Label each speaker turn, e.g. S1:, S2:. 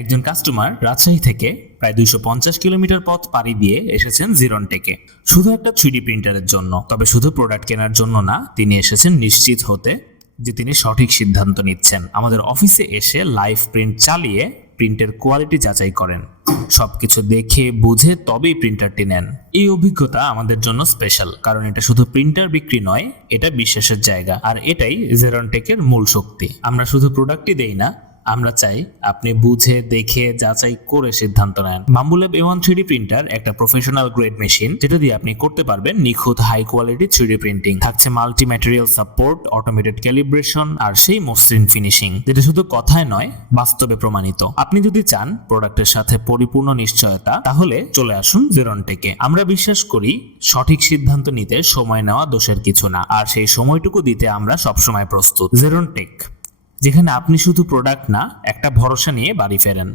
S1: একজন কাস্টমার রাজশাহী থেকে প্রায় দুইশো পঞ্চাশ কিলোমিটার পথ পাড়ি দিয়ে এসেছেন জিরন টেকে শুধু একটা থ্রিডি প্রিন্টারের জন্য, তবে শুধু প্রোডাক্ট কেনার জন্য না, তিনি এসেছেন নিশ্চিত হতে যে তিনি সঠিক সিদ্ধান্ত নিচ্ছেন। আমাদের অফিসে এসে লাইভ প্রিন্ট চালিয়ে প্রিন্টের কোয়ালিটি যাচাই করেন। সবকিছু দেখে, বুঝে তবেই প্রিন্টারটি নেন। এই অভিজ্ঞতা আমাদের জন্য স্পেশাল কারণ এটা শুধু প্রিন্টার বিক্রি নয়, এটা বিশ্বাসের জায়গা। আর এটাই জেরনটেকের মূল শক্তি। আমরা শুধু প্রোডাক্টই দেই না আমরা চাই আপনি বুঝে, দেখে, যাচাই করে সিদ্ধান্ত নেন। Bambu Lab A one three D printer একটা প্রফেশনাল গ্রেড মেশিন যেটা দিয়ে আপনি করতে পারবেন নিখুঁত high quality three D printing থাকছে multi material support automated calibration আর সেই মসৃণ ফিনিশিং যেটা শুধু কথায় নয়, বাস্তবে প্রমাণিত। আপনি যদি চান প্রোডাক্টের সাথে পরিপূর্ণ নিশ্চয়তা, তাহলে চলে আসুন জেরন জেরনটেকে আমরা বিশ্বাস করি, সঠিক সিদ্ধান্ত নিতে সময় নেওয়া দোষের কিছু না, আর সেই সময়টুকু দিতে আমরা সবসময় প্রস্তুত। জেরনটেক যেখানে আপনি শুধু প্রোডাক্ট না একটা ভরসা নিয়ে বাড়ি ফেরেন।